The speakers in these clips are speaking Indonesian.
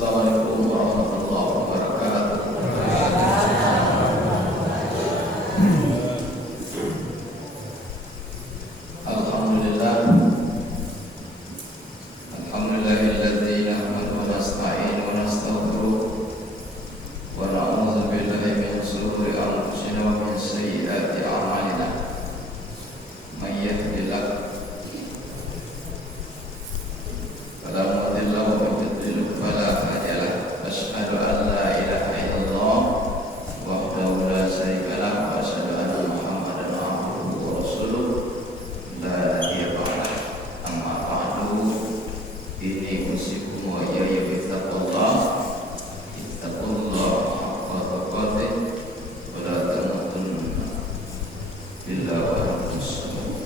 Assalamualaikum warahmatullahi wabarakatuh. Alhamdulillah, alhamdulillahilladzi nahmaduhu wa nasta'inuhu wa nastaghfiruh wa na'udzu billahi min shururi anfusina wa min sayyiati a'malina. May yahdihillahu fala mudilla lahu wa may yudlil fala hadiya lahu. Asyhadu an la ilaha illallah wahdahu la syarika lahu wa asyhadu anna Muhammadan abduhu wa rasuluh la nabiyya ba'dah. Amma ba'du, inni usikum wa iyaya bittaqwallah. Ittaqullah haqqa tuqatih wa la tamutunna illa wa antum muslimun.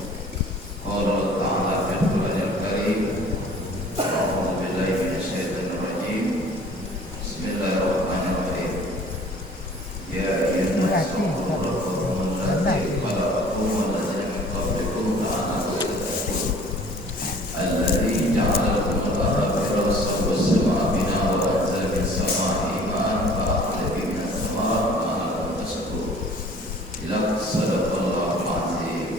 Qala Allah ta'ala fil Qur'anil Karim, a'udzu billahi minasy syaithanir rajim. Bismillahirrahmanirrahim. Ya ayyuhan nasu rabbukum alladzi khalaqakum wal ladzina min qablikum la'allakum tattaqun. Alladzi ja'ala lakum al-ardha firashan was samaa'a binaa'a wa anzala minas samaa'i maa'an fa akhraja bihi minas thamarati la'allakum tashkurun. Ila sadaqallahul azim.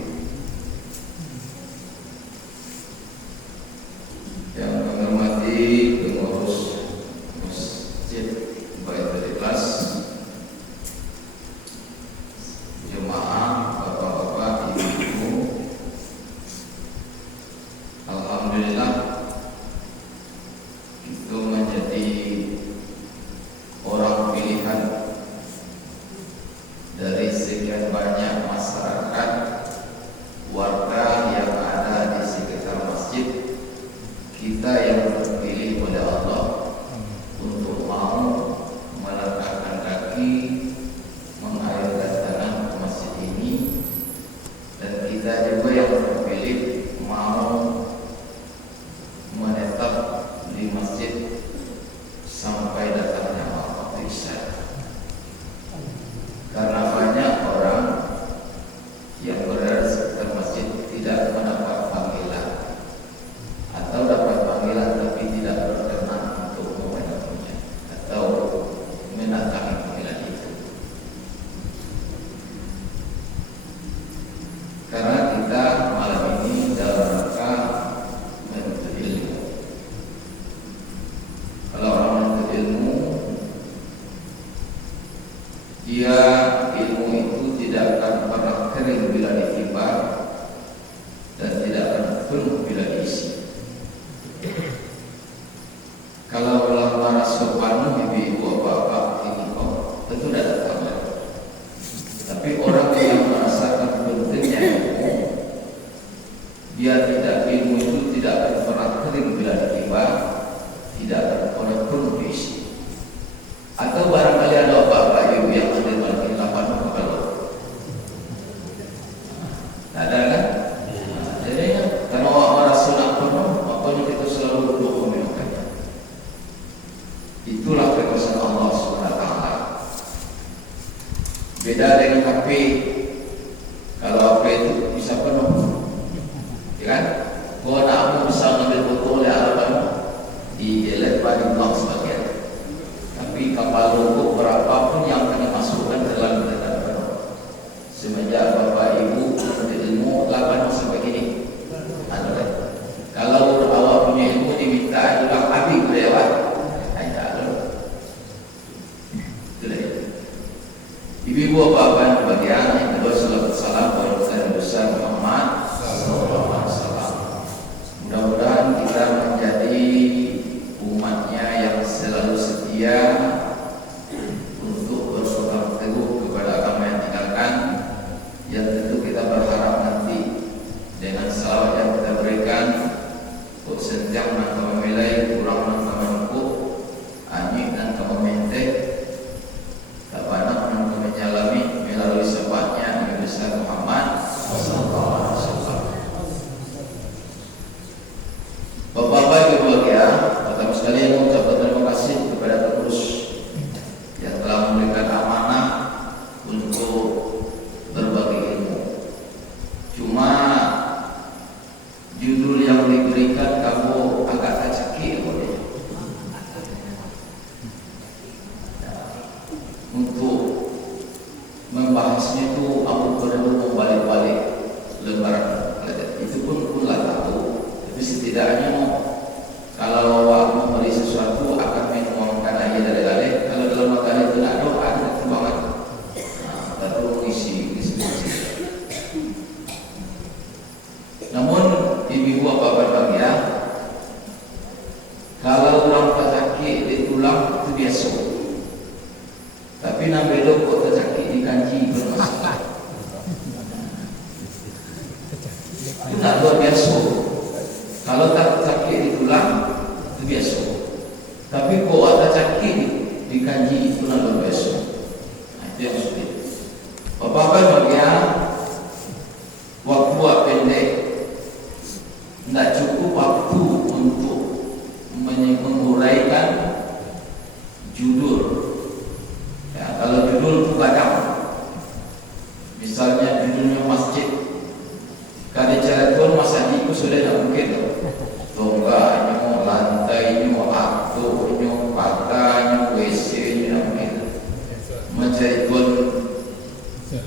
Yang kami hormati pengurus Masjid Baitul Ikhlas, jemaah, bapak-bapak, ibu-ibu, alhamdulillah itu menjadi orang pilihan dari sekian banyak masyarakat warga yang ada di sekitar masjid. Kita yang terpilih oleh Allah untuk mau meletakkan kaki, mengairkan tangan ke masjid ini, dan kita juga yang terpilih mau menetap di masjid sampai datangnya waktu Isya. Karena banyak orang yang berada di sekitar masjid tidak mendapat panggilan atau dapat panggilan tapi tidak berkenan untuk memenuhinya atau mendatangi panggilan itu. Karena kita malam ini dalam rangka menuntut ilmu. Kalau orang menuntut ilmu, dia ilmu itu tidak akan pernah kering bila ditimba dan tidak akan penuh bila diisi. Kalau lamar sopan ibu-ibu bapak ini kok tentu tidak datang. Tapi orang yang merasakan pentingnya ilmu, dia tidak ilmu itu tidak akan pernah kering bila ditimba, tidak akan pernah penuh diisi. Atau barangkali ada bapak ibu yang hadir malam ini lapan kalau ada kan? Jadi karena orang sunat penuh, makanya kita selalu duduk meminumkannya. Itulah kekuasaan Allah Subhanahu wa taala. Beda dengan HP. Kalau HP itu bisa penuh, ya kan? Kalau kamu bisa ngambil foto oleh alam di delete bagi blog sebagian. Tapi kapal logo berapapun yang akan dimasukkan dalam data penuh. Semenjak bapak ibu menuntut ilmu 8 sampai kini. Kalau awak punya ilmu diminta juga habis lewat. Ibu-ibu bapak yang bagian yang kedua, salawat salam kepada Rasulullah besar Muhammad sallallahu alaihi wasallam. Mudah-mudahan kita menjadi umatnya yang selalu setia untuk berpegang teguh kepada agama yang tinggalkan. Yang tentu kita berharap nanti dengan salawat yang kita berikan untuk sentiang dan memilai kurang dan menempuh anjing dan mementek tak banyak dan menyalami melalui sebabnya Nabi besar Muhammad sallallahu alaihi wasallam. Bapak-bapak ibu bahagia, pertama sekali saya mengucapkan terima kasih kepada pengurus yang telah memberikan amanah untuk berbagi ilmu. Cuma judul yang diberikan kamu agak tercekik oleh tulang itu biasa. Tapi nak belok kok tercakit di kanji bermasalah. Itu tak luar biasa. Kalau tak tercakit di tulang itu biasa. Tapi kok tercakit di kanji itu luar biasa. Nah, itu yang sulit. Bapak-bapak bagian waktu pendek, tidak cukup waktu untuk menguraikan judul. Ya, kalau judul itu kadang, misalnya judulnya masjid, kalau cara tuan Mas Haji itu sudah tidak mungkin. Tonggaknya, lantainya, aktornya, patahnya, WC-nya tidak mungkin. Mencari tuan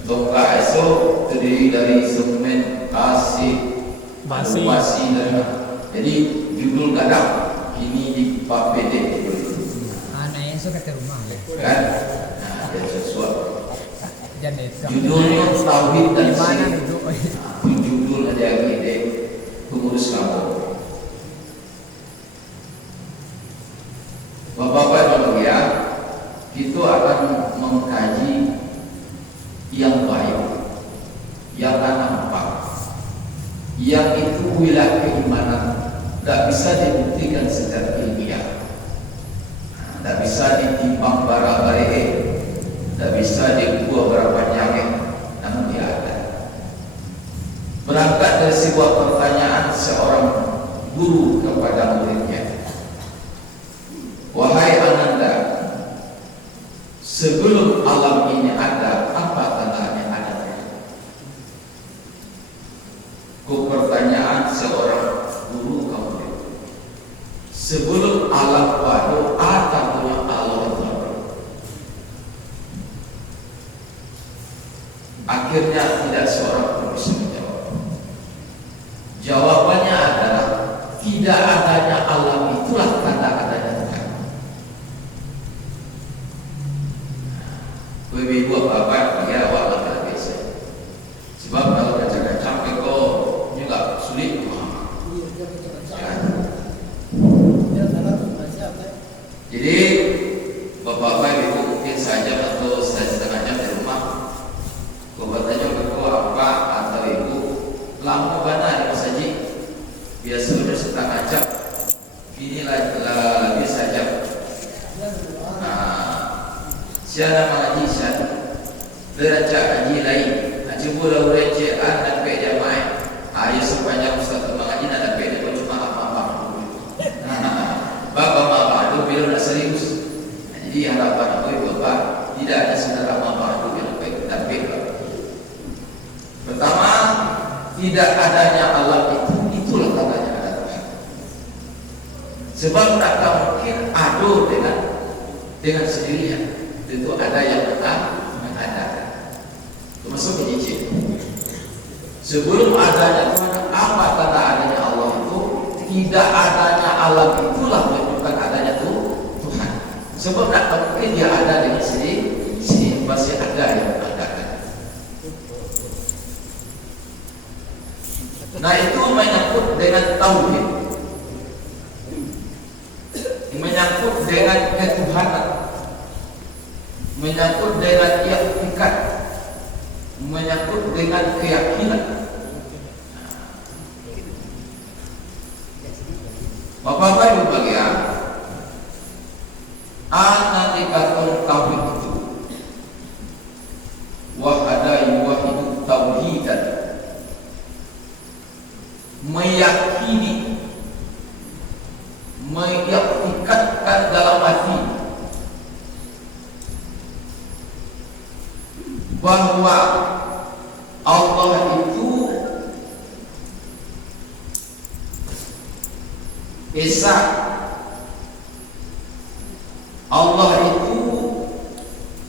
tonggak esok terdiri dari semen, kasih, basi dan jadi judul kadang ini di Pak PD anaknya suka ke rumah kan, nah ada sesuatu judulnya tauhid dan mana itu judul ada yang ide pengurus kampung. Bapak-bapak ya, kita akan mengkaji yang baik, yang nampak, yang itu wilayah keimanan, tidak bisa dibuktikan secara ilmiah, tidak bisa ditimbang bara-bare, tidak bisa dibuat berapa nyangek, namun dia ada. Berangkat dari sebuah pertanyaan seorang guru kepada muridnya, wahai Ananda, sebelum alam ini ada, apa tandanya ada? Pertanyaan seorang guru kamu. Sebelum alam baru ada punya Allah baru. Akhirnya tidak seorang pun bisa menjawab. Jawabannya adalah tidak adanya alam itulah tanda adanya Tuhan. Ibu bapak ya awal biasa. Sebab kalau baca-baca kok juga sulit. Jadi bapak-bapak ibu mungkin saja atau setengah jam di rumah, kau bertanya ke apa atau ibu lama mana di Mas Haji? Biasanya setengah jam, ini lagi saja. Siapa nama haji siapa? Berancak haji lain. Haji bola urece anak peda mai. Ayo sepanjang Ustaz mengaji nak peda cuma apa-apa. Bapak mama itu bila nak serius. Jadi harapan aku bapak tidak ada saudara mama itu bila tak peda. Pertama, tidak adanya alam itulah tandanya ada Tuhan. Sebab tak mungkin adu dengan sendirian. Itu ada yang ada. Termasuk menyicil. Sebelum adanya Tuhan, apa tanda adanya Allah itu? Tidak adanya alam itulah menunjukkan adanya Tuhan. Sebab tak mungkin dia ada dengan sini pasti ada yang ada. Nah itu menyangkut dengan tauhid, menyangkut dengan ketuhanan, menyangkut dengan i'tikad, menyangkut dengan keyakinan. Bapak-bapak ibu bagian, anatikatul tauhid itu wahada yuwahidu tauhidan, meyakini, meyaktikadkan dalam hati bahwa Allah itu Esa, Allah itu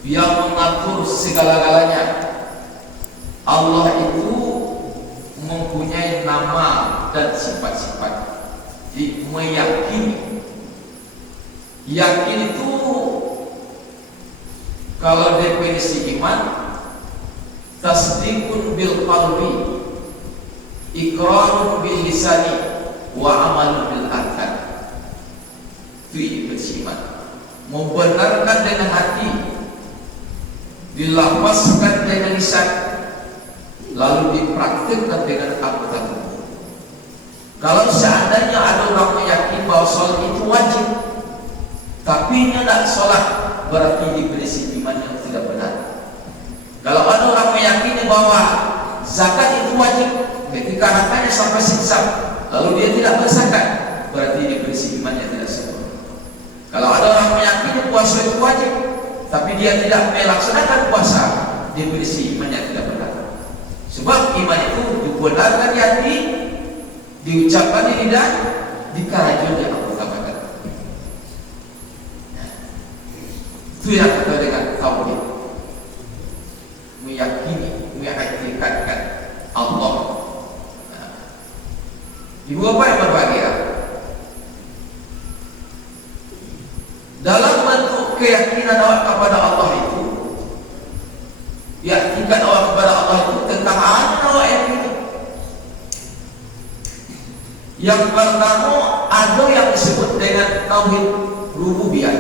yang mengatur segala-galanya. Allah itu mempunyai nama dan sifat-sifat. Jadi meyakini. Yakin itu kalau definisi iman, tasdiqun bil qalbi, iqrarun bil lisani, wa amalun bil arkan. Itu beriman. membenarkan dengan hati, dilafazkan dengan lisan, lalu dipraktikkan dengan anggota tubuh. Kalau seandainya ada orang meyakini bahwa sholat itu wajib, tapi dia tidak sholat, berarti diberi iman yang tidak benar. Kalau ada orang meyakini bahwa zakat itu wajib, ketika hartanya sampai sisa, lalu dia tidak berzakat, berarti diberi iman yang tidak sempurna. Kalau ada orang meyakini puasa itu wajib, tapi dia tidak melaksanakan puasa, diberi iman yang tidak benar. Sebab iman itu dibenarkan di hati, diucapkan di lidah, dikarajun di anggota badan. Itu yang kita dengan tauhid, meyakini, mengikatkan Allah. Ibu bapak yang berbahagia, dalam bentuk keyakinan awak kepada Allah itu, yakinkan awak kepada Allah itu tentang hanya awak yakini. Yang pertama ada yang disebut dengan tauhid rububiyah.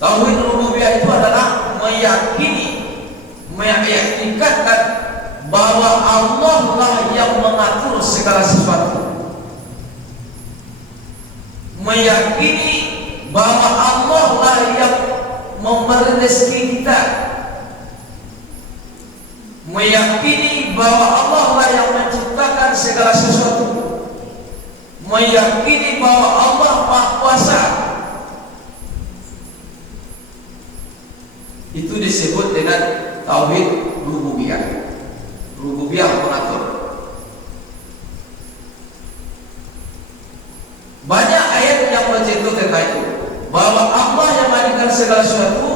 Tauhid rububiyah itu adalah meyakini, meyakinkan bahwa Allah lah yang mengatur segala sesuatu. Meyakini bahwa Allah lah yang memberi rezeki kita. Meyakini bahwa Allah lah yang menciptakan segala sesuatu. Meyakini bahwa Allah Maha Kuasa. Itu disebut dengan tauhid rububiyah. Rububiyah mengatur. Banyak ayat yang menceritakan tentang itu, bahwa Allah yang menjadikan segala sesuatu.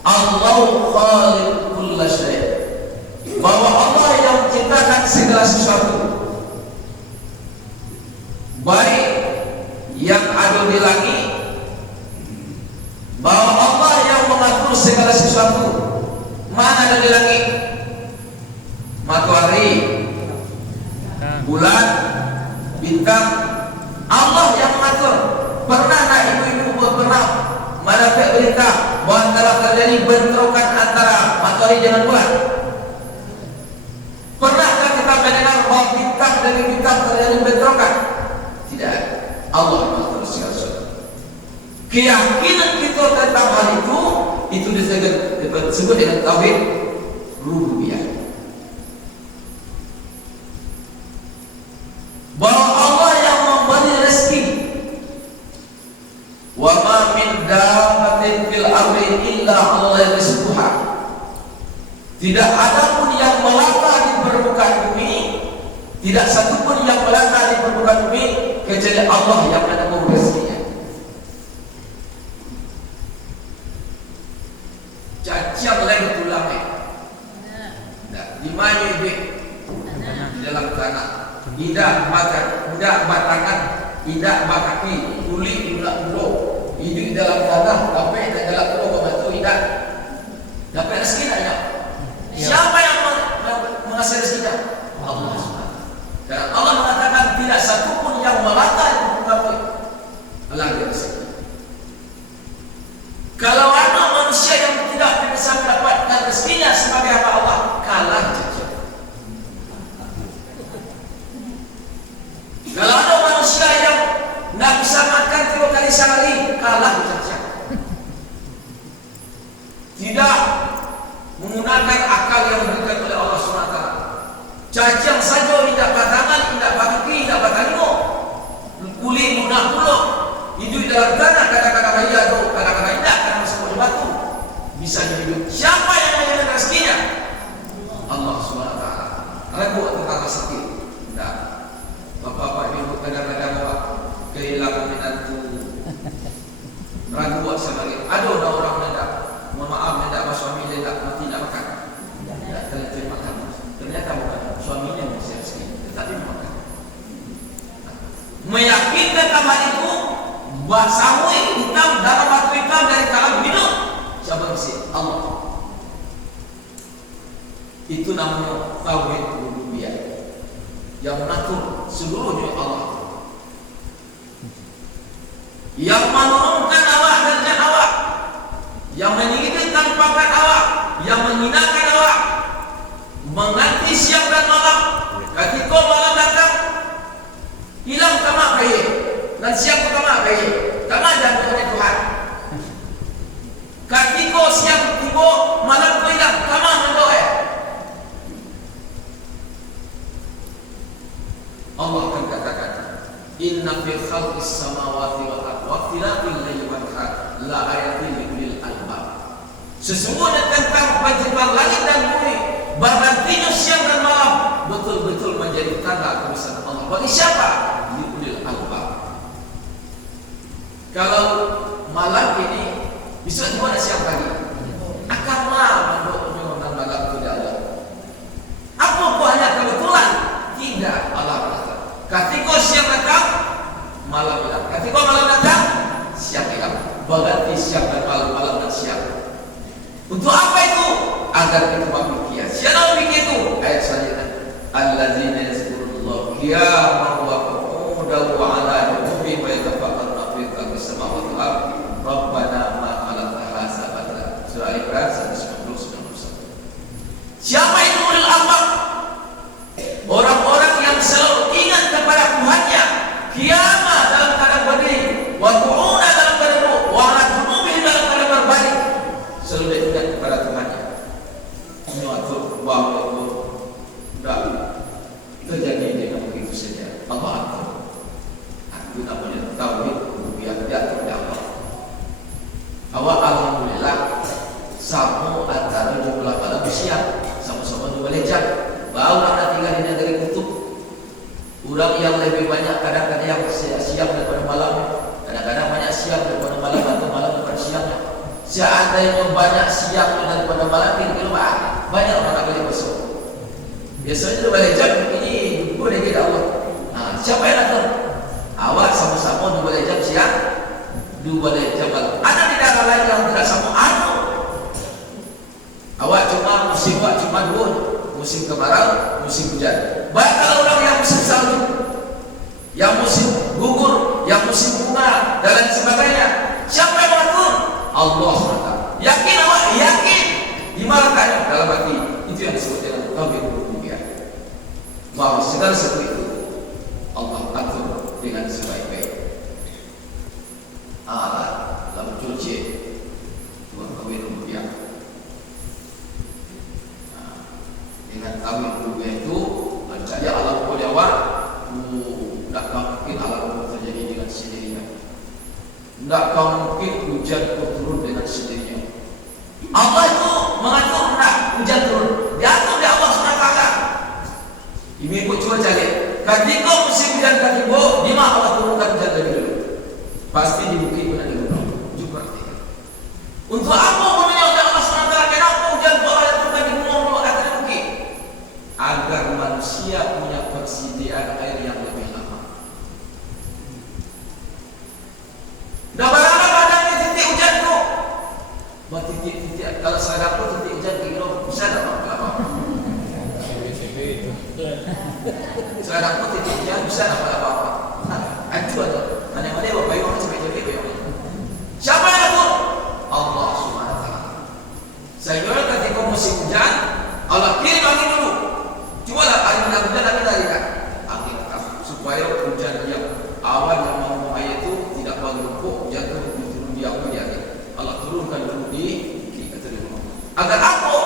Allahu khaliqu kulli syai'. Bahwa Allah yang menciptakan segala sesuatu, baik yang ada di langit, bahwa Allah yang mengatur segala sesuatu. Mana ada di langit? Matahari, bulan, bintang. Allah yang mengatur. Pernah tak ibu-ibu pernah mendapat berita bahwa telah terjadi bentrokan antara matahari dengan bulan? Pernahkah kita mendengar bahwa bintang dari bintang terjadi bentrokan? Tidak. Allah mengatur segala sesuatu. Keyakinan kita tentang hal itu disebut dengan tauhid rububiyah. Bahwa Allah yang memberi rezeki. Wa ma min dabbatin fil ardi illa 'ala rizquha. Tidak ada pun yang melata di permukaan bumi, tidak satu pun yang melata di permukaan bumi kecuali Allah yang menanggung rezekinya. Caciang lem tulangnya. Di mana ini? Di dalam tanah. Tidak makan, tidak batangan, tidak bakaki, kulit tidak dulu. Hidup di dalam tanah, tapi di dalam dulu itu tidak. Dapat rezeki tidak? Siapa yang mengasih rezekinya? Allah. Dan Allah mengatakan tidak satu pun yang melata di permukaan bumi rezeki. Kalau ada manusia yang tidak bisa mendapatkan rezekinya sebagai hamba Allah, kalah cacat. Kalau ada manusia yang tidak bisa makan 3 kali sehari, kalah cacat. Tidak menggunakan akal yang diberikan oleh Allah SWT. Cacing saja tidak batangan, tidak bakaki, tidak batanimo, kulit lunak puluh, hidup dalam tanah, kadang-kadang iya atau kadang-kadang tidak, karena semua batu bisa hidup. Siapa yang menjadi rezekinya? Allah SWT. Ragu tentang rezeki? Tidak. Bapak-bapak ibu kadang-kadang kehilangan menantu. Ragu sebagai ada orang tidak. Mohon maaf, tidak suami tidak mati tidak makan. Tidak terima makan. Ternyata bukan suaminya masih rezeki, tetapi makan. Meyakinkan hal itu, samu hitam dalam batu hitam dari kalam hidup. Siapa sih? Allah. Itu namanya tauhid rububiyah. Yang mengatur seluruhnya Allah. hilang kama kaya dan siap kama kaya kama dan Tuhan katiko siap tibo malam ko hilang kama mendoa Allah akan katakan inna fi khalqis samawati wal ardi wa ikhtilafil laili wan nahar la ayatin lil albab. Sesungguhnya tentang penciptaan langit dan bumi, bergantinya siang dan malam betul-betul menjadi tanda kebesaran Allah. Bagi siapa? Lil albab. Kalau malam ini bisa di mana siang pagi? Akan malam untuk dan malam tidak ada. Apa hanya kebetulan? Tidak, Allah berkata. Ketika siang datang, malam hilang. Ketika malam datang, siang hilang. Berganti siang dan malam, malam dan siang. Untuk apa itu? Agar kita memikir. Siapa memikir itu? Ayat selanjutnya. Alladzina yazkurullah qiyaman wa qu'udan wa 'ala junubihim wa yatafakkaruna fi khalqis samawati wal ardi. Rabbana ma khalaqta hadza batila. Surah Al-Imran 191. Siapa itu ulul albab? Orang-orang yang selalu ingat kepada Tuhannya, qiyamah dalam keadaan berdiri, wa qu'udan dalam keadaan duduk, wa 'ala junubihim dalam keadaan berbalik. Selalu ingat kepada Tuhannya. Mengatur bahwa itu tidak terjadi dengan begitu saja. Allah atur. Aku namanya tauhid rububiyah diatur oleh Allah. Awal alhamdulillah sama antara jumlah malam siang sama-sama 2 jam. Baru anda tinggal di negeri kutub. Orang yang lebih banyak kadang-kadang yang siang daripada malam, kadang-kadang banyak siang daripada malam atau malam daripada siangnya. Seandainya banyak siang daripada malam, kira-kira banyak orang nak boleh masuk. Biasanya 2 jam ini boleh kita Allah. Siapa yang atur? Awak sama-sama 2 jam siang, 2 jam malam. Ada di daerah lain yang tidak sama atur. Awak cuma musim cuma 2, musim kemarau, musim hujan. Baik kalau orang yang musim salju, yang musim gugur, yang musim bunga dan lain sebagainya. Siapa yang mengatur? Allah SWT. Yakin awak? Yakin. Dimarakannya dalam hati. Itu yang disebut dengan tauhid rububiyah. Bahwa segala sesuatu itu Allah atur dengan sebaik-baik. Allah dalam cuci tauhid rububiyah. Dengan tauhid rububiyah itu percaya alam bawah tidak mungkin alam terjadi dengan sendirinya. Tidak mungkin hujan turun dengan sendirinya. Allah itu mengatur tidak hujan turun. Diatur di Allah SWT. Ini ikut cuaca dia. Ketika musim hujan tiba, di mana Allah turunkan hujan dari dulu? Pasti di bukit pun ada gunung. Juga. Untuk apa gunungnya oleh Allah SWT? Kenapa hujan itu Allah turunkan di gunung dulu atau di bukit? Agar manusia punya persediaan air yang lebih lama. Dah berapa badannya titik hujan tu? Titik kalau saya dapat titik hujan kira bisa tak apa? Saya dapat titik hujan bisa tak apa? Itu ada. Mana-mana bapak ibu orang cepet-cepet bapak. Siapa yang atur? Allah SWT. Saya kira ketika musim hujan, Allah kirim angin dulu. Cuma lah angin hujan angin dari kan? Angin supaya hujan yang awan yang mau air itu tidak menumpuk, hujan itu turun di awan dia. Allah turunkan dulu di rumah. Agar apa?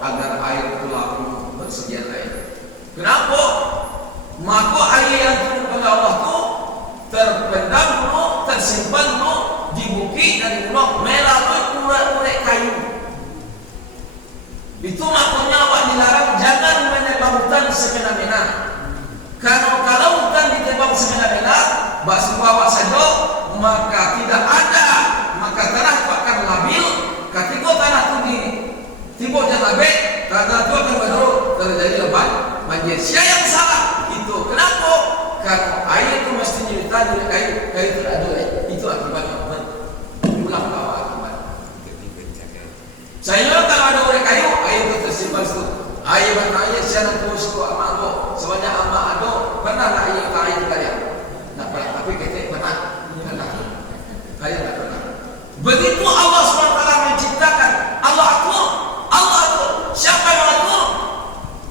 Agar air itu lalu bersedia air. Kenapa? Maka air yang turun oleh Allah itu terpendam dulu, tersimpan dulu di bukit dan di gunung melalui urat-urat kayu. Itu makanya awak dilarang jangan menebang hutan semena-mena. Kalau hutan ditebang semena-mena, semua awak saja, maka tidak ada, maka tanah itu akan labil. Ketika tanah itu timbulnya labik, tanah itu akan baru terjadi lebat banjir. Siapa yang salah? Itu kenapa? Karena air itu mesti ditahan oleh kayu tidak ada air. Itu akibatnya pulang bawa akibat. Saya kalau ada oleh kayu, air itu tersimpan situ. Air siapa terus tu amak tu, sebanyak amak ada pernah nak air kalian? Tak pernah. Tapi kita pernah. Kalian tak pernah. Begitu Allah SWT menciptakan, Allah atur. Siapa yang atur?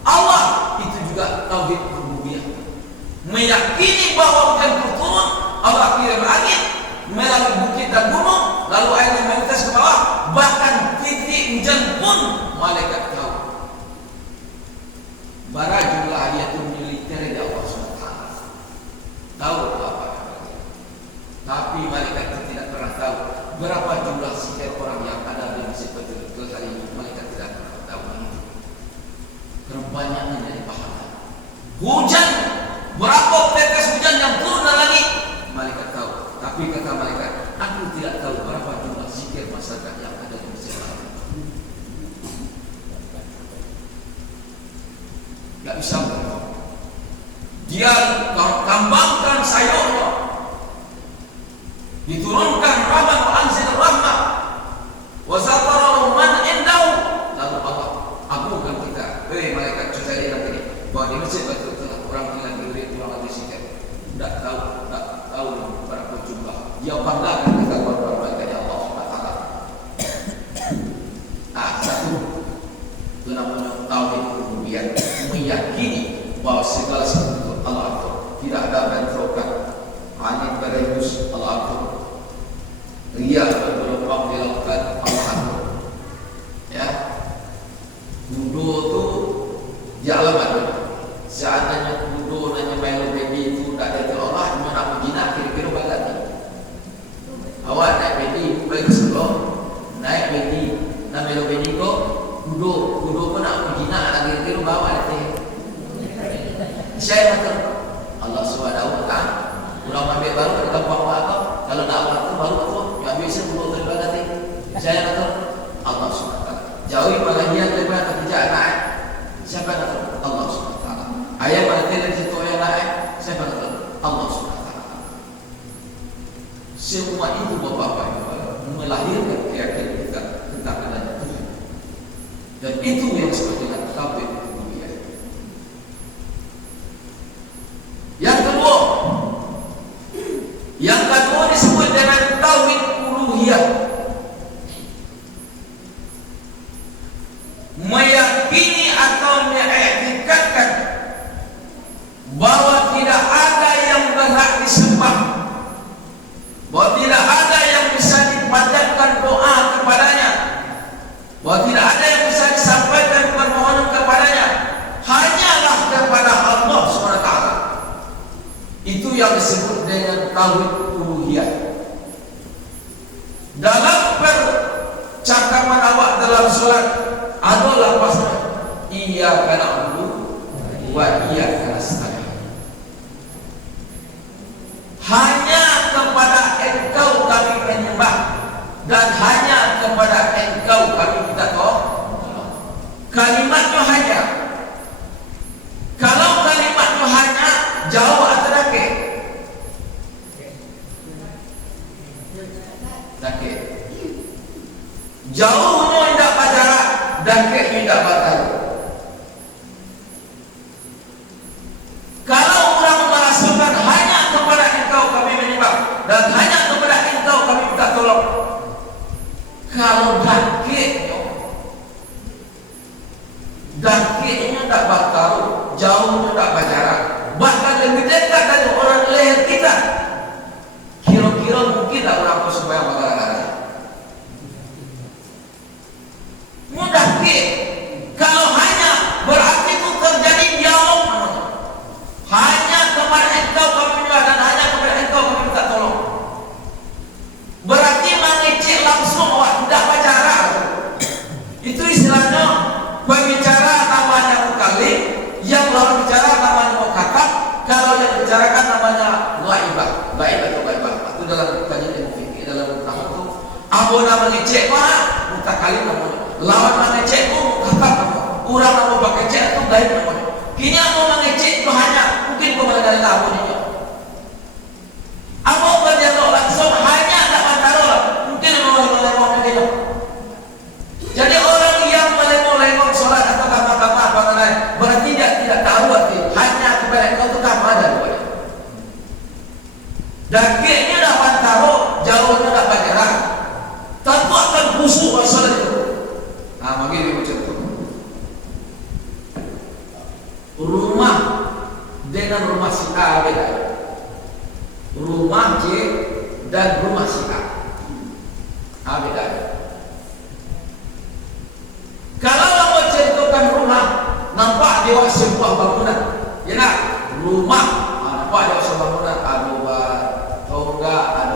Allah. Itu juga tauhid rububiyah. Meyakini bahwa Tapi malaikat itu tidak pernah tahu berapa jumlah sihir orang yang ada di Mesir betul-betul hari ini. Malaikat tidak pernah tahu itu. Kebanyakan dari pahala. Hujan, berapa tetes hujan yang turun dari langit, malaikat tahu. Tapi kata malaikat, aku tidak tahu berapa jumlah zikir masyarakat yang ada di Mesir. Tidak bisa beritahu. Dia kambangkan sayurnya, diturunkan rahmat wa anzil rahmat wa satara man indahu. Lalu Allah agungkan kita. Malaikat cuci dia nanti bahwa di Mesir betul-betul orang tinggal di duit orang mati sikit. Tak tahu berapa jumlah. Dia banggakan kita kepada malaikat Allah Subhanahu wa taala. Satu itu namanya tauhid rububiyah, meyakini bahwa segala sesuatu Allah atur, tidak ada bentrokan. Hanya berus Allah atur. Ria berpeluang dilakukan Allah atur. Ya, kudo tu dia alamat. Seandainya kudo nanya melo baby itu tak ada Allah, cuma nak menjinak kira-kira bagat ni. Awak naik baby baik sebelum naik baby, nak melo baby ko kudo pun nak menjinak nak kira-kira bawa nanti. Saya kata Allah SWT kan, orang ambil baru kita buang apa? Kalau nak buat tu baru tu, yang biasa kudo terlibat nanti. Saya kata Allah SWT. Jauhi bahagian daripada kejahatan. Siapa kata Allah SWT. Ayat pada di situ ayat lain. Siapa kata Allah SWT. Semua itu bapak-bapak melahirkan keyakinan kita tentang adanya Tuhan. Dan itu yang disebut dengan tauhid rububiyah. Yang kedua disebut dengan tauhid uluhiyah. Meyakini atau mengiktikadkan bahwa tidak ada yang berhak disembah, bahwa tidak ada yang bisa dipanjatkan doa kepadanya, bahwa tidak ada yang bisa disampaikan permohonan kepadanya, hanyalah kepada Allah SWT. Itu yang disebut dengan tauhid uluhiyah. Dalam percakapan awak dalam solat ada lafaznya iyyaka na'budu wa iyyaka nasta'in. Hanya kepada Engkau kami menyembah dan hanya kepada Engkau kami minta tolong. Kalimatnya hanya. Kalau kalimatnya hanya jauh atau dekat? Dekat. Jauhnya tidak pacaran, dekatnya tidak batal. Kalau orang merasakan hanya kepada Engkau kami menyembah dan hanya kepada Engkau kami minta tolong. Kalau dakiknya tak batal, jauhnya tak pacaran, bahkan lebih dekat dari orang leher kita. Kira-kira mungkin tak orang apa supaya bagaimana? Mudah ke? Kalau hanya berarti itu terjadi dialog namanya. Hanya kepada Engkau kami menyembah dan hanya kepada Engkau kami minta tolong. Berarti mengecek langsung awak tidak bicara. Itu istilahnya pembicara namanya mukallim, yang lawan bicara namanya mukatab. Kalau yang bicarakan namanya ghaibah. Ghaibah atau ghaibah. Itu dalam kajian ilmu fikih, dalam tahap itu abona mengecek mana mutakallim namanya. Lawan mengecek itu mukatab namanya. Orang mau pakai cek itu gaib namanya. Kini mau mengecek itu hanya mungkin kepada dari tahu dia. Apa berdialog langsung hanya tak antara mungkin mau melengok dia. Jadi orang yang melengok solat atau kata-kata apa lain berarti dia tidak tahu arti. Hanya kepada Engkau itu tak ada buatnya. Dakiknya dapat taruh, jauhnya dapat jarak. Tentu akan busuk masalah itu. Nah, begini macam itu. Rumah dengan rumah si A beda. Rumah C dan rumah si A beda. Kalau mau ceritakan rumah, nampak dia sebuah bangunan. Ya nak? Rumah nampak dia sebuah bangunan. Ada tongga, ada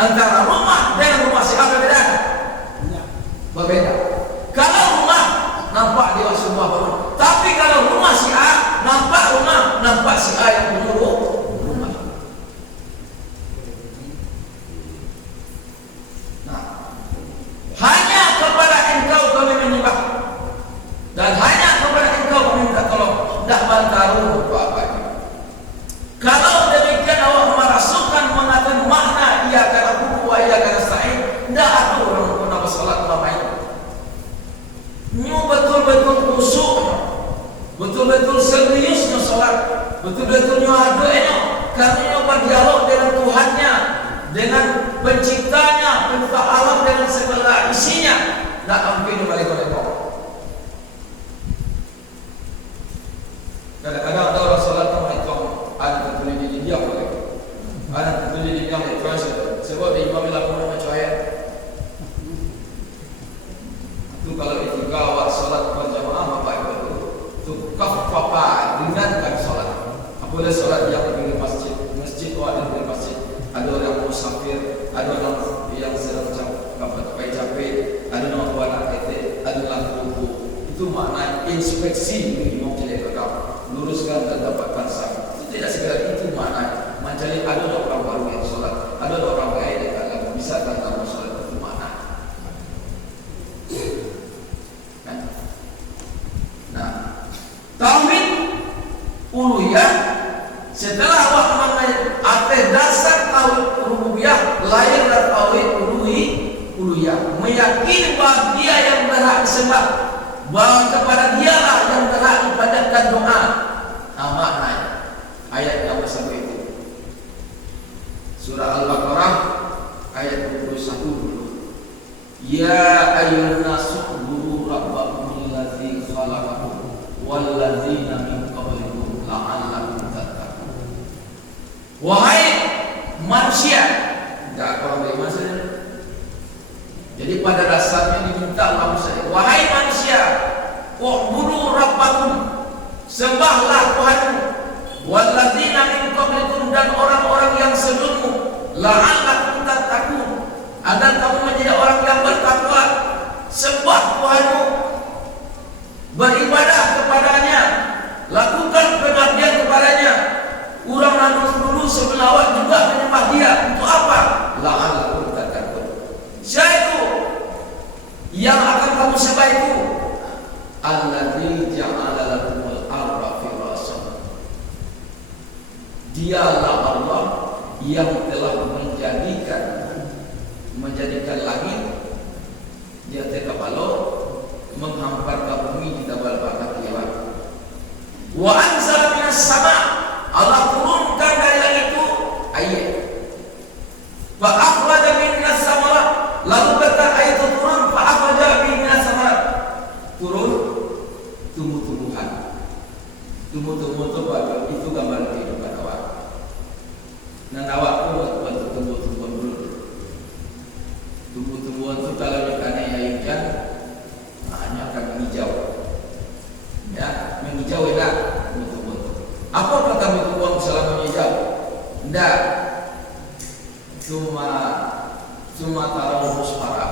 Antara rumah dengan rumah si A berbeda. Berbeda. Kalau rumah nampak dia sebuah bangunan, tapi kalau rumah si A nampak rumah, nampak si A yang punya rumah. Nah, hanya kepada engkau kami menyembah dan hanya kepada engkau kami minta tolong. Tidak bantaru apa-apa. Kalau demikian awak merasukkan mengatakan makna ia kata buku wa ia kata sa'id, tidak ada orang pun bersolat malam ini. Nyu betul-betul khusyuknya, betul-betul seriusnya solat, betul-betul nyu adanya, karena nyu berdialog dengan Tuhannya, dengan penciptanya, pencipta alam dengan segala isinya. Tak mungkin balik oleh kau. Kadang-kadang ada orang solat itu ada tertulis di dia boleh, ada tertulis di dia translate. Sebab di imam lakukan macam ayat. Itu kalau itu awak solat berjamaah apa itu kaffafa, ringankan solat. Apabila solat yang di masjid itu ada di masjid, ada orang musafir, ada orang yang sedang capek, ada orang tua anak kecil, ada orang tua. Itu makna inspeksi imam jadi kekal. Luruskan dan dapatkan sah. Itu tidak segera itu makna. Mencari ada orang baru yang solat, ada orang baik yang akan bisa tentang solat itu makna. Nah, tauhid uluhiyah setelah awak mengenai atas dasar tauhid rububiyah lahir dari tauhid uluhiyah, meyakini bahawa dia yang berhak disembah, bahwa kepada dialah yang berhak dipanjatkan doa. Nah, makna ayat yang sampai itu surah Al-Baqarah ayat 21. Ya ayyuhan nasu ubudu rabbakum alladzi khalaqakum walladzina min qablikum la'allakum tattaqun. Wahai manusia, enggak orang beriman saja. Jadi pada dasarnya diminta manusia, wahai manusia, ubudu rabbakum, sembahlah Tuhanmu, walladzina min qablikum, dan orang-orang yang sebelummu, la'allakum tattaqun, agar kamu menjadi orang yang bertakwa. Sembah Tuhanmu, beribadah kepadanya, lakukan pengabdian kepadanya. Orang dulu sebelum awak juga menyembah dia. Untuk apa? La'allakum tattaqun. Siapa itu yang akan kamu sembah itu? Alladzi ja'ala lakumul arda firasyan. Dialah Allah yang telah menjadikan langit di atas kepala, menghamparkan bumi di tabal bakat lewat. Wa anzala minas sama', Allah turunkan dari langit itu air. Fa akhraja minas samarat, lalu berkat air itu turun, fa akhraja minas samarat, turun tumbuh-tumbuhan. Tumbuh-tumbuhan itu gambar kehidupan awak. Dan awak pun bentuk tumbuh-tumbuhan dulu. Tumbuh-tumbuhan itu kalau dikane hujan, hanya akan menghijau. Ya, menghijau enak tumbuh-tumbuhan. Apa kata tumbuh-tumbuhan selama menghijau? Tidak. Cuma taruh musfara.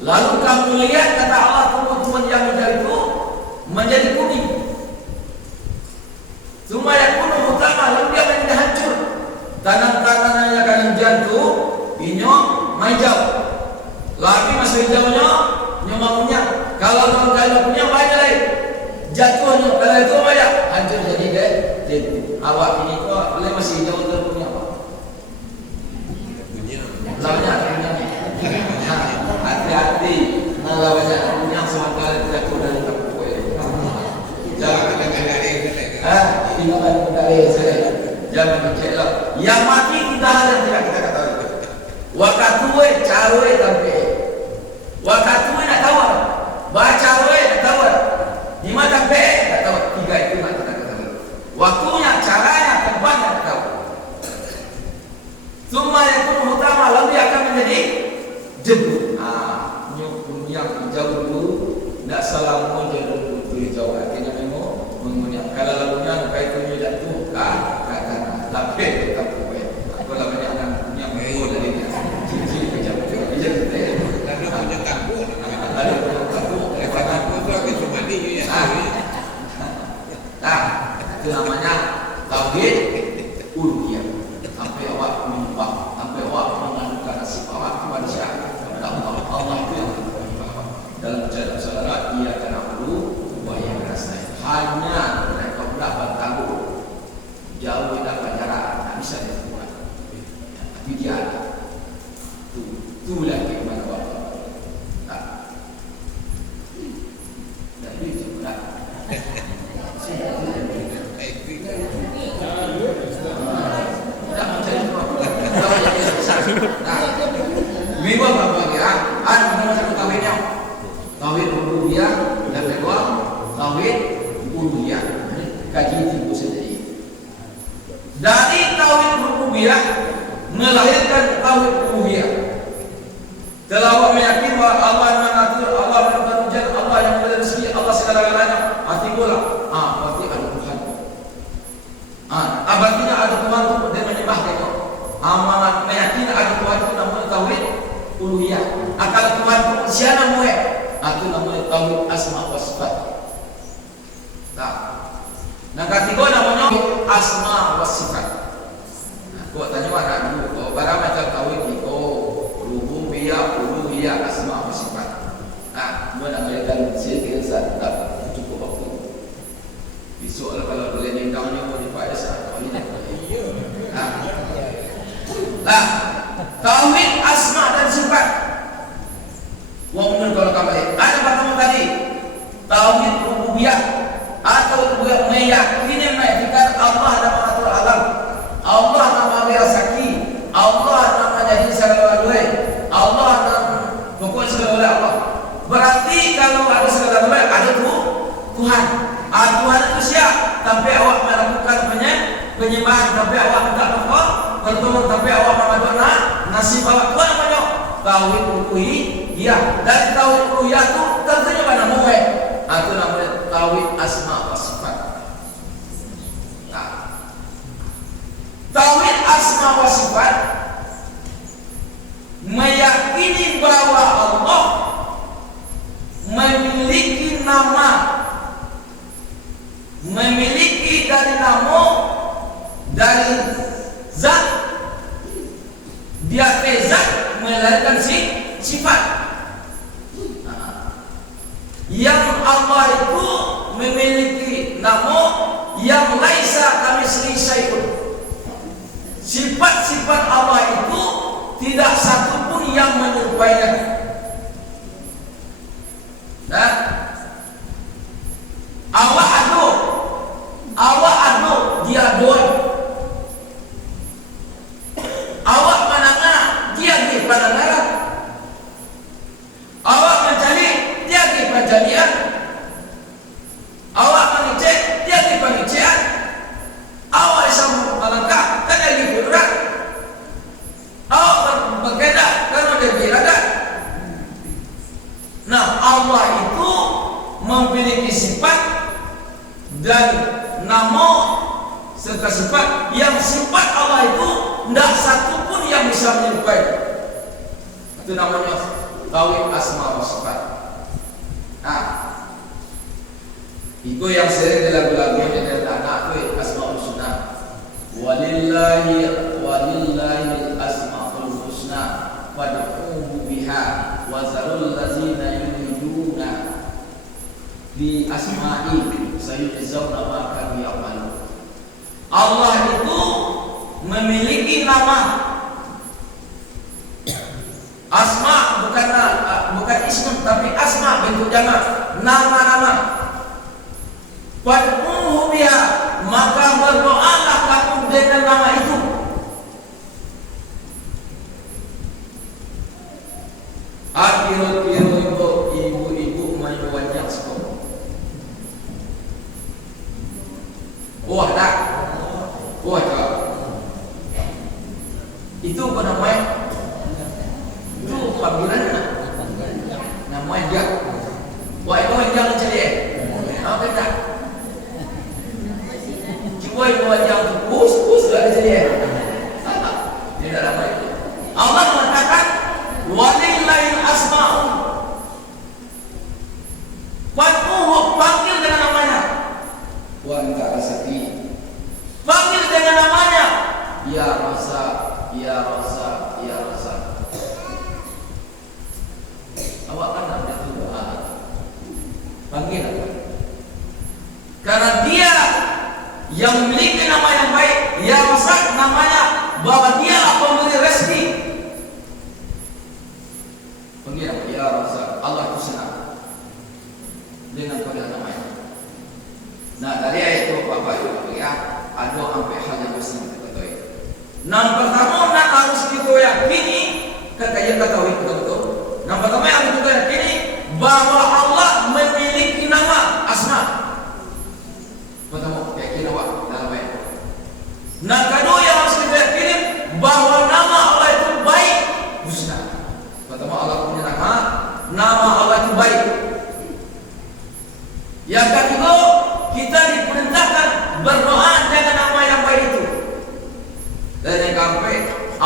Lalu kamu lihat kata Allah tumbuh-tumbuhan yang hijau itu menjadi kuning. Cuma yang kuning utama lalu dia menjadi hancur. Tanam-tanamnya yang akan jatuh, inyo hijau. Lagi masih hijaunya, nyomamunya. Kalau non kaya punya banyak lagi. Jatuhnya kalau itu banyak hancur jadi deh. Jadi awak ini kok boleh masih hijau terus punya apa? Lawannya punya. Hati-hati. Lawannya punya sementara tidak dari kampung. Jangan tinggalkan dari saya. Jangan kecewa. Yang mati tidak ada tidak kita ketahui. Wakatue cawe tampe. Wakatue nak tahu. Baca we nak tahu. Di mata pe nak tahu. Tiga itu nak kita ketahui. Waktunya, caranya, tempatnya nak tahu. Semua yang pun utama lalu dia akan menjadi debu. Yang jauh dulu tidak salah mau jauh dulu jauh. Akhirnya memang mengunyah. Kalau lalunya kaitunya jatuh tapi tetap kue. Aku lawannya anak punya mulu dari dia. Itulah hikmah Allah. Jadi itu lah. Tak mencari Minggu apa ya? Ada macam tauhidnya. Tauhid rububiyah dan kedua tauhid uluhiyah. Kaji itu sendiri. Dari tauhid rububiyah melahirkan tauhid uluhiyah. Telah awak meyakini bahawa Allah yang mengatur, Allah yang memberi hujan, Allah yang memberi rezeki, Allah segala-galanya. Hati bola. Berarti ada Tuhan. Artinya ada Tuhan itu dia menyembah kita. Meyakini ada Tuhan itu namanya tauhid uluhiyah. Kalau Tuhan itu siapa namanya? Itu namanya tauhid asma wa sifat. Nah, ketiga namanya asma wa sifat. Kau tanya mana dulu? Kau barang macam tauhid itu rububiyah, uluhiyah, asma wa sifat. Mana mereka sedikit saja cukup waktu. Besok kalau boleh ninggal ni mau dipakai satu ini. Tauhid asma dan sifat. Walaupun kalau kembali ada pertama tadi tauhid rububiyah atau rububiyah meyakini Allah ada mengatur alam, Allah nama rezeki, Allah nama jadi segala-galanya, Allah nama pokok segala-galanya Allah. Berarti kalau ada segala-galanya ada Tuhan. Tuhan itu siap, tapi awak melakukan penyembahan, tapi awak tidak bertolong, tapi awak memadona nasib awak. Itu namanya tauhid uluhiyah. Dari tauhid uluhiyah itu tentunya pada namanya. Itu namanya tauhid asma wa sifat. Tauhid asma wa sifat meyakini bahwa Allah memiliki nama, memiliki dari nama, dari zat, dia zat melahirkan sifat. Yang Allah itu memiliki nama yang laisa kamitslihi syai'un. Sifat-sifat Allah itu tidak satu pun yang menyerupainya. Awak adu, dia doa. Awak pananga, dia di panangara. Awak mencari, dia di pencarian. Awak mengecek, dia di pengecekan. Awak isam melangkah, kan dia di bergerak. Awak bergerak, karena dia bergerak. Nah, Allah itu memiliki sifat dan nama serta sifat yang sifat Allah itu tidak satu pun yang bisa menyerupai. Itu namanya tauhid asma wa sifat. Itu yang sering di lagu-lagu dari anak itu asmaul husna. Walillahi asmaul husna fad'uhu biha wa zarul ladzina yulhiduna di asma'i sayujzauna ma kanu ya'malun. Allah itu memiliki nama. Asma bukan ism tapi asma bentuk jamak, nama-nama. Fad'uhu biha, maka berdoalah kamu dengan nama itu. Akhirul ibu-ibu menyuanya sekolah. Wah tak? Wah tak? Itu apa namanya? Itu panggilan namanya jak. Wah itu yang jangan cari. Apa tak? Cuba itu yang pus tak ada cari. Tidak lama itu. Allah mengatakan walillahil asma'un. Fad'uhu, panggil dengan namanya. Wa anta asati. Panggil dengan namanya. Ya Rasa, ya Rasa, ya Rasa. Awak kan namanya Tuhan. Panggil apa? Karena dia yang memiliki nama yang baik, ya Rasa namanya bahwa dialah pemberi rezeki.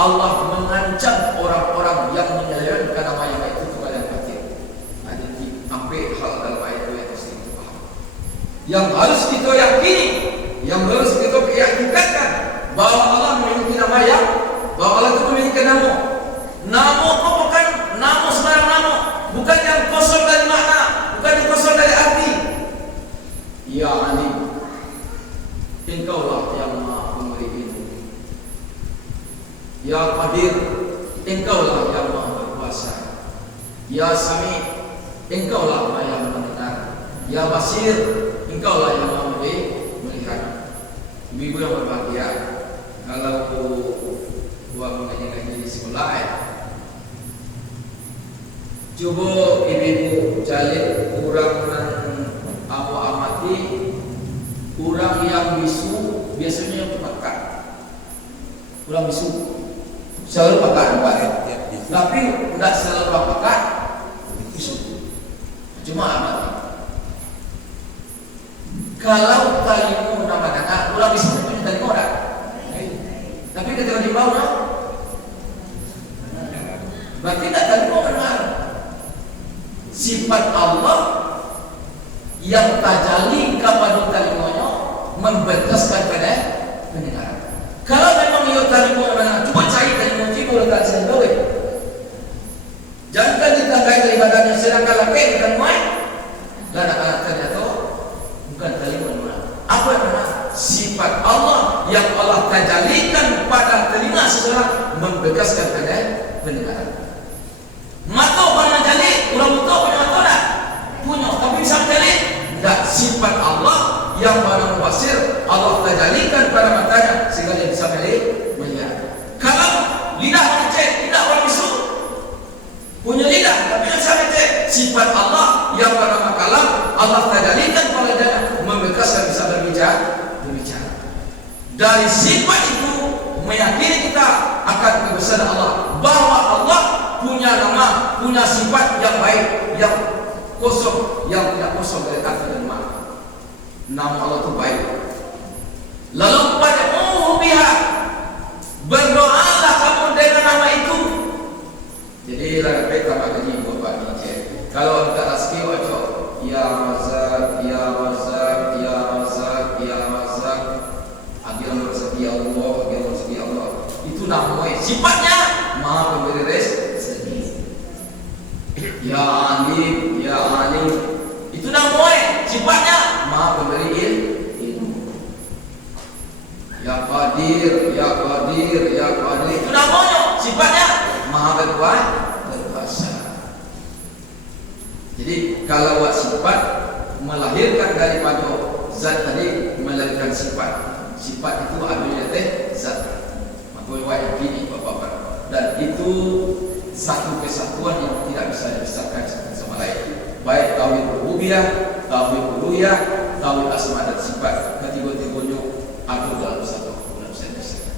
Allah mengancam orang-orang yang menyelewengkan nama yang itu kepada yang kafir. Ada sampai hal dalam ayat itu yang mesti kita paham. Yang harus kita yakini, yang harus kita yakinikan bahwa Allah memiliki nama yang, bahwa Allah itu memiliki nama. Nama itu bukan nama sembarang nama, bukan yang kosong dari makna, bukan yang kosong dari arti. Ya Alim, Engkaulah yang Maha Pemberi ilmu. Ya Qadir, Engkaulah yang Maha Berkuasa. Ya Sami, Engkaulah yang mendengar. Ya Basir, Engkaulah yang Maha melihat. Ibu-ibu yang berbahagia, kalau buat mengaji di sekolah, coba ibu-ibu jalin kurang apa amati kurang yang bisu biasanya yang pekat. Kurang bisu selalu pekat, tapi tidak selalu pekat bisu. Cuma amati. Kalau talimu nama-nama kurang bisu itu punya talimu tak? Tapi ketika di bawah, berarti tidak talimu benar. Sifat Allah yang tajali kepada talimunya membataskan pada pendengaran. Kalau memang ia talimu benar, cuba cari talimu cipu letak sendiri. Jangan ditangkai kelibatan yang sedangkan lapik dan muat. Lana ternyata bukan talimu benar. Apa yang benar? Sifat Allah yang Allah tajalikan pada telinga seseorang membekaskan pada pendengaran. Mata pernah jali, ulang butuh punya mata tak? Punya, tapi bisa jali? Tak. Sifat Allah yang pada mubasir Allah tajalikan pada matanya sehingga dia bisa melihat. Kalau lidah mengecek, tidak orang bisu punya lidah, tapi yang bisa mengecek. Sifat Allah yang pada makalam Allah tajalikan pada dia membekaskan bisa berbicara. Dari sifat itu meyakini kita akan kebesaran Allah, bahwa Allah punya nama, punya sifat yang baik, yang kosong, yang tidak kosong dari arti dan makna. Nama Allah itu baik. Lalu pada biha, berdoalah kamu dengan nama itu. Jadi lebih tambah lagi buat ini. Kalau kita aski wajah, ya Razak, ya Razak, ya Razak, ya Razak. Akhirnya rezeki Allah, akhirnya rezeki Allah. Itu namanya sifatnya Maha Pemberi rezeki. Ya Alim, ya Alim. Itu namanya sifatnya Maha Pemberi ilmu. Ya Qadir, ya Qadir, ya Qadir. Itu namanya sifatnya Maha Berkuasa. Jadi kalau buat sifat melahirkan daripada zat tadi, melahirkan sifat. Sifat itu ambilnya zat. Maka yang ini Bapak-bapak. Dan itu satu kesatuan yang tidak bisa dipisahkan satu sama lain. Baik tauhid rububiyah, tauhid uluhiyah, tauhid asma dan sifat. Ketiga-tiganya ada dalam satu kesatuan.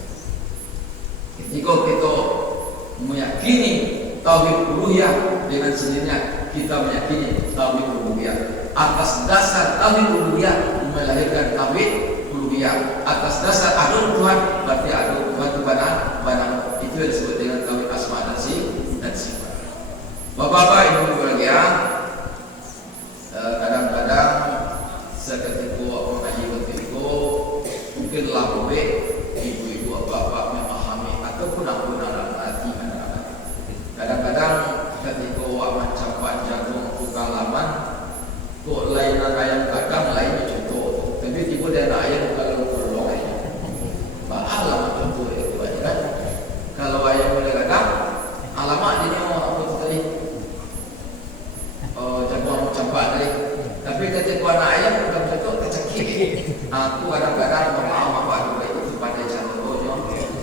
Ketika kita meyakini tauhid uluhiyah, dengan sendirinya kita meyakini tauhid rububiyah. Atas dasar tauhid rububiyah melahirkan tauhid uluhiyah. Atas dasar ada Tuhan, berarti ada Tuhan itu barang. Itu yang disebut dengan tauhid asma dan sifat. Bapak-bapak, ibu berbahagia, kadang-kadang seketika mengaji begitu mungkin lebih ibu-ibu bapak memahami ataupun aku dalam hati. Kadang-kadang ketika macam panjang tukang laman kok lain ayam kadang lain contoh, tapi tiba dia ayam kalau perlu alamat contoh itu kan. Kalau ayam boleh kadang alamat dia apa tu tadi jagoan campak tadi, tapi ketika anak ayam bukan contoh tercekik. Aku kadang-kadang maaf apa itu pada contohnya,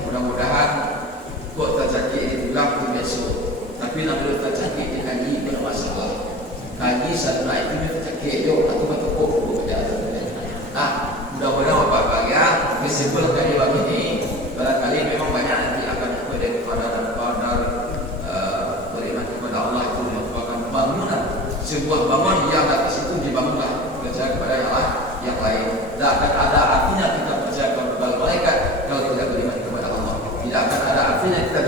mudah-mudahan kok tercekik itu bilang tu besok. Tapi nak boleh tercekik di kaji tidak masalah. Kaji satu naik itu tercekik yo atau betul kerja. Mudah-mudahan Bapak bahagia. Meskipun kaji begini, barangkali memang banyak nanti akan kepada beriman kepada Allah itu merupakan bangunan, sebuah bangunan yang atas itu dibangunlah percaya kepada yang lain. Tidak akan ada artinya kita percaya kepada malaikat kalau tidak beriman kepada Allah. Tidak akan ada artinya kita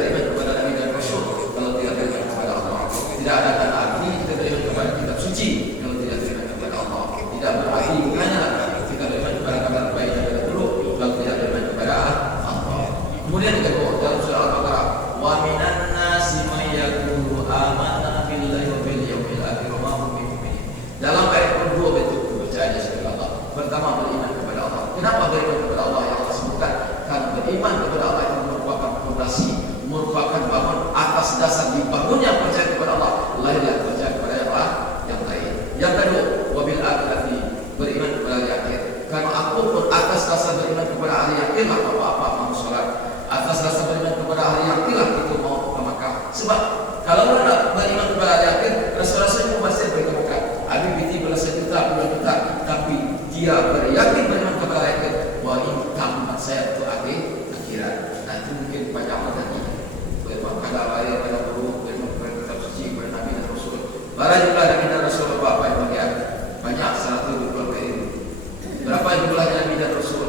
atas dasar dibangunnya percaya kepada Allah, lahirlah percaya kepada Allah yang lain. Yang kedua, wabil akhirati, beriman kepada hari akhir. Karena aku pun atas dasar beriman kepada hari akhir lah apa-apa mau sholat. Atas dasar beriman kepada hari akhir lah itu mau ke Makkah. Sebab kalau orang nak beriman kepada hari akhir, Rasul-Rasul itu pasti pergi ke Makkah. Habib binti belasan juta, puluhan juta, tapi dia beryakin beriman kepada hari akhir. Wah, ini tempat saya untuk akhirat. Nah, itu mungkin banyak orang tadi beriman kepada hari pada guru, beriman kepada kitab suci, kepada Nabi dan Rasul. Barang juga Nabi dan Rasul apa yang bagian banyak 120 ribu. Berapa jumlahnya Nabi dan Rasul?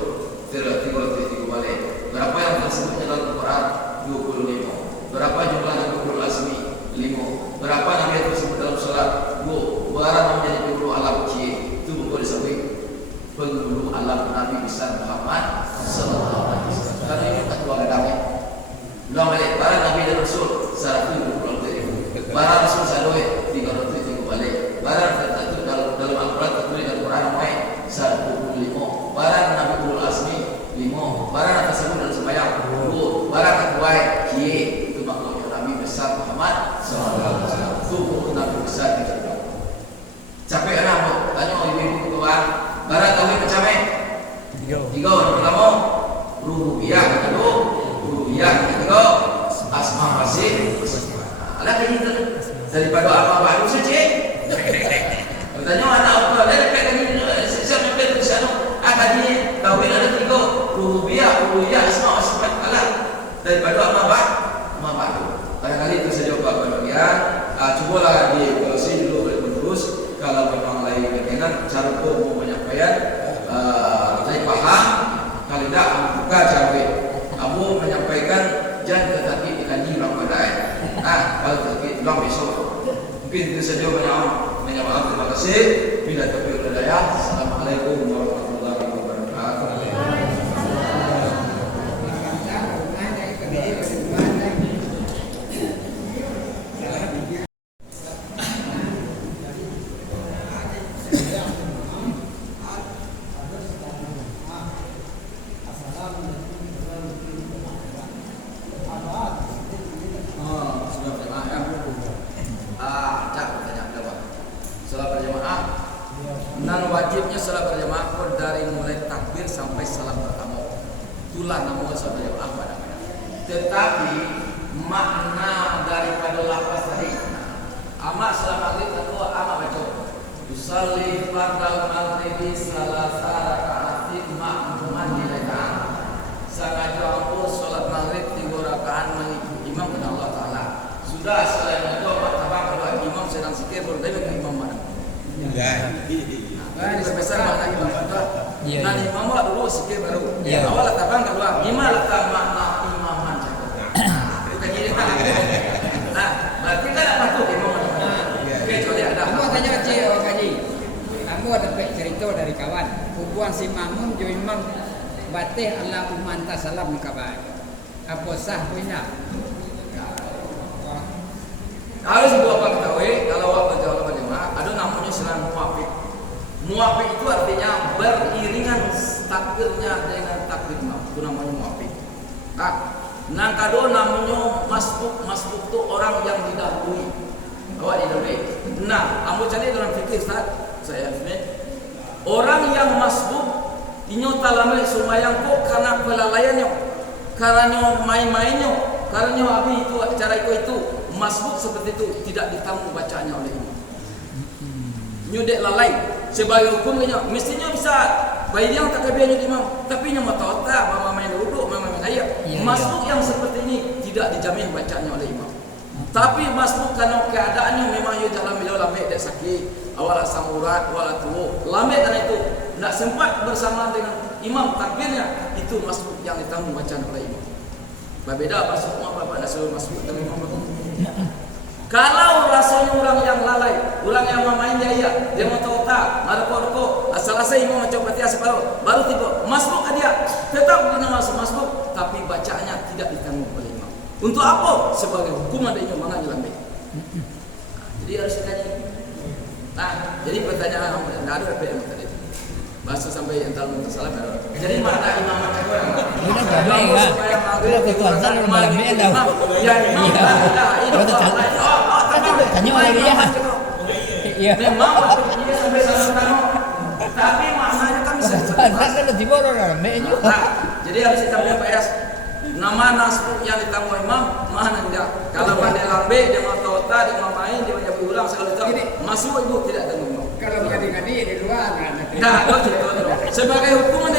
33 balik. Berapa yang tersebutnya dalam Al-Quran? 25. Berapa jumlahnya ulul azmi? 5. Berapa Nabi yang tersebut dalam salat? 2. Barang menjadi penghulu alam itu buku disebut penghulu alam Nabi besar Muhammad sallallahu alaihi wasallam. Karena ini tak keluar damai. Belum balik barang Nabi dan Rasul 120 ribu. Barang Rasul sadoi 300 balik. Barang tertentu dalam Al-Quran tertulis dalam Quran mai 125. Barang Nabi ulul azmi 5. Barang tersebut dalam sembahyang 2. Barang ketuai kiye itu makhluk Nabi besar Muhammad sallallahu alaihi wasallam. Itu Nabi besar kita. Capek anak mau tanya ibu-ibu ketuaan. Barang kami mencapai 3. Yang pertama rububiyah, yang kedua uluhiyah, yang ketiga asma wa sifat. Alah kaji daripada apa baru saja. Bertanya anak apa dia dekat kaji siapa sampai ke sana. Kaji tauhid ada 3, rububiyah, uluhiyah, asma wa sifat. Alah daripada apa baru. Barangkali itu saja jawapan dia. Cubalah dievaluasi dulu oleh penerus. Kalau memang lain kekenangan cara mau menyampaikan saya paham. Kalau tidak buka cawe. Abu menyampaikan jangan tetapi dikaji Ramadan. Kalau tetapi belum besok. Mungkin itu saja banyak maaf. Terima kasih. Bila taufiq wal hidayah. Assalamualaikum warahmatullahi wabarakatuh. Wajibnya salat berjamaah dari mulai takbir sampai salam pertama. Itulah namanya salat berjamaah pada mana. Tetapi makna daripada lafaz tadi, amak salat maghrib atau amak baca usalli fardal maghribi salasa raka'atin ma'muman di raka'ah. Sengaja aku salat maghrib 3 rakaat mengikuti imam kepada Allah Taala. Sudah selain itu tabang kalau imam sedang zikir baru dia ke imam mana. Ini sebesar makna imam itu. Nah imam lah dulu sikit baru. Awal letak bang keluar. Imam letak makna imaman. Bukan jadi tak. Nah berarti kan apa tuh imam mana? Oke coba ada. Kamu tanya kecil orang kaji. Kamu ada cerita dari kawan. Hubungan si makmum jo imam batih Allahumma anta salam kabar. Apa sah punya? Kalau sebuah apa ketahui kalau apa jawab berjamaah ada namanya selang muwafiq. Muwafiq itu artinya beriringan takbirnya dengan takbir imam. Itu namanya muwafiq. Nah, kedua namanya masbuk. Masbuk itu orang yang didahului. Awak didahului. Nah, ambo cari dalam fikih Ustaz, saya Ahmed. Orang yang masbuk inyo talamel sumayang kok karena pelalaiannya, karena main-mainnya, karena habis itu cara itu masbuk seperti itu tidak ditanggung bacanya oleh imam. Nyudek lalai sebagai hukumnya mestinya bisa bayi yang tak kebiasaan imam, tapi nya mata mama main duduk, mama main ayat. Masbuk yang seperti ini tidak dijamin bacanya oleh imam. Tapi masbuk karena keadaannya memang ia dalam beliau lambat dek sakit, awal samurat, awal tua, lambat karena itu tidak sempat bersama dengan imam takbirnya, itu masbuk yang ditanggung bacaan oleh imam. Berbeda masbuk apa nasihat masbuk dengan imam. Kalau rasanya orang yang lalai, orang yang main dia mau tahu tak, marko, asal-asal imam macam Fatihah separuh, baru tiba masbuk dia, tetap dinamakan masbuk, tapi bacaannya tidak ditanggung oleh imam. Untuk apa? Sebagai hukuman dari imam mana dilambat. Jadi harus dikaji. Nah, jadi pertanyaan tidak ada yang tadi. Bahasa sampai yang tahu salah. Jadi mana imam macam orang? Ini kan gak baik kan? Itu ketuan saya lu malam ini dah. Ya imam. Tapi lu tanya lagi ya. Iya. Memang dia sampai salah tahu. Tapi maknanya kan bisa. Kan lu diboro orang meju. Jadi harus kita PPS. Nama nas yang ditanggung imam mana tidak. Kalau mana lambe dia mau tota dia mau main dia mau ulang sekali tahu. Masuk ibu tidak tanggung imam. Kalau ngadi-ngadi di luar kan. Nah, sebagai hukuman